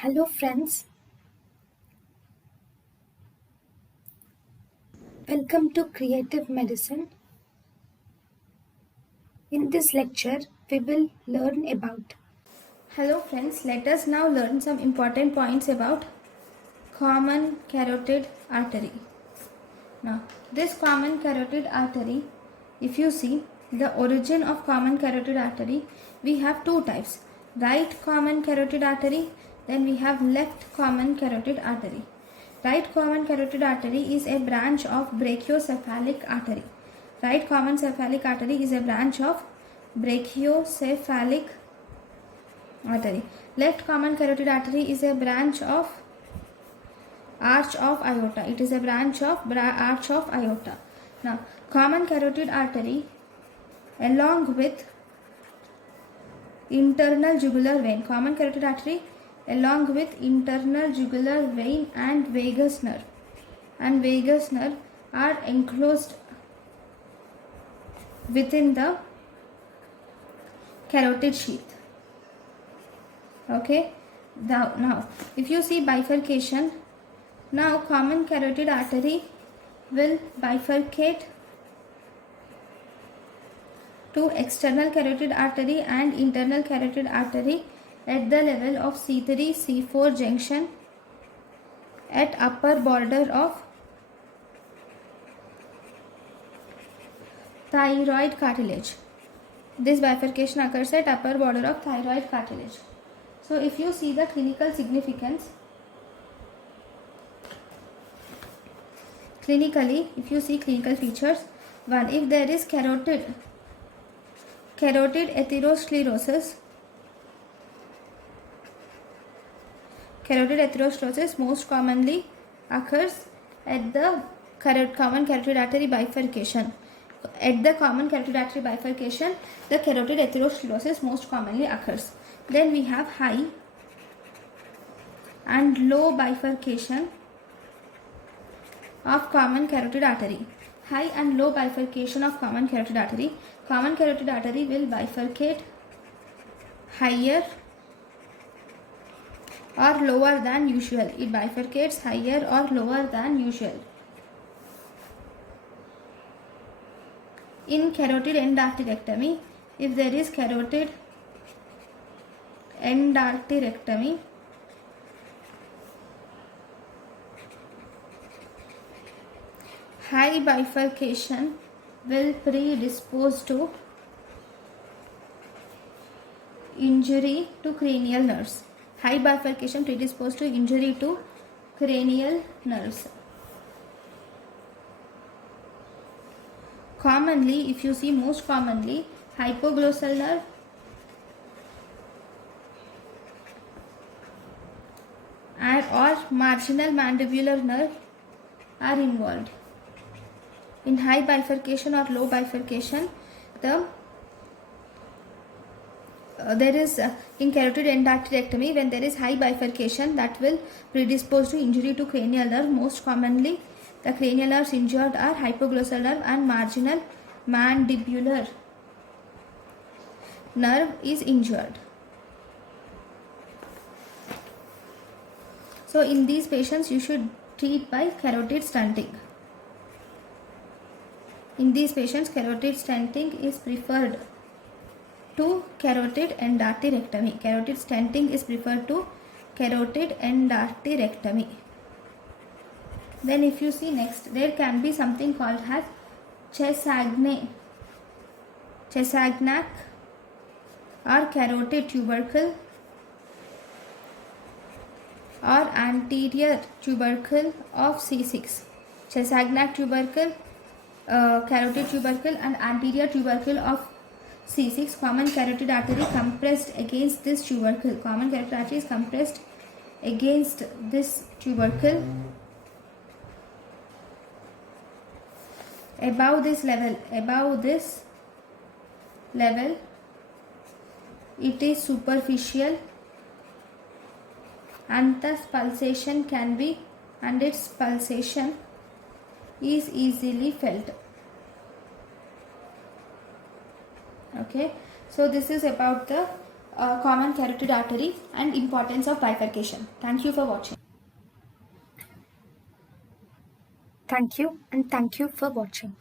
Hello friends, welcome to Creative Medicine. In this lecture, we will learn about. Hello friends, let us now learn some important points about common carotid artery. Now, this common carotid artery, if you see the origin of common carotid artery, we have two types. Right common carotid artery, then we have left common carotid artery. Right common carotid artery is a branch of brachiocephalic artery. Right common cephalic artery is a branch of brachiocephalic artery. Left common carotid artery is a branch of arch of aorta. It is a branch of arch of aorta. Now, common carotid artery along with internal jugular vein. Common carotid artery along with internal jugular vein and vagus nerve. And vagus nerve are enclosed within the carotid sheath. Okay. Now, if you see bifurcation, now common carotid artery will bifurcate to external carotid artery and internal carotid artery at the level of C3 C4 junction at upper border of thyroid cartilage. This bifurcation occurs at upper border of thyroid cartilage. So if you see the clinical significance, clinically, if you see clinical features, 1. If there is carotid atherosclerosis, most commonly occurs at the common carotid artery bifurcation. At the common carotid artery bifurcation, the carotid atherosclerosis most commonly occurs. Then we have high and low bifurcation of common carotid artery. High and low bifurcation of common carotid artery. Common carotid artery will bifurcate higher or lower than usual. It bifurcates higher or lower than usual. In carotid endarterectomy, if there is carotid endarterectomy, high bifurcation will predispose to injury to cranial nerves. High bifurcation predisposed to injury to cranial nerves. Commonly, if you see most commonly, hypoglossal nerve or marginal mandibular nerve are involved. In high bifurcation or low bifurcation, there is in carotid endarterectomy, when there is high bifurcation, that will predispose to injury to cranial nerve. Most commonly, the cranial nerves injured are hypoglossal nerve and marginal mandibular nerve is injured. So in these patients, you should treat by carotid stenting. In these patients, carotid stenting is preferred to carotid endarterectomy. Carotid stenting is preferred to carotid endarterectomy. Then if you see next, there can be something called as Chesagnac or carotid tubercle or anterior tubercle of C6. Chesagnac tubercle, carotid tubercle and anterior tubercle of C6. Common carotid artery compressed against this tubercle. Common carotid artery is compressed against this tubercle. Above this level, it is superficial and thus pulsation can be, and its pulsation is easily felt. Okay, so this is about the common carotid artery and importance of bifurcation. Thank you for watching. Thank you, and thank you for watching.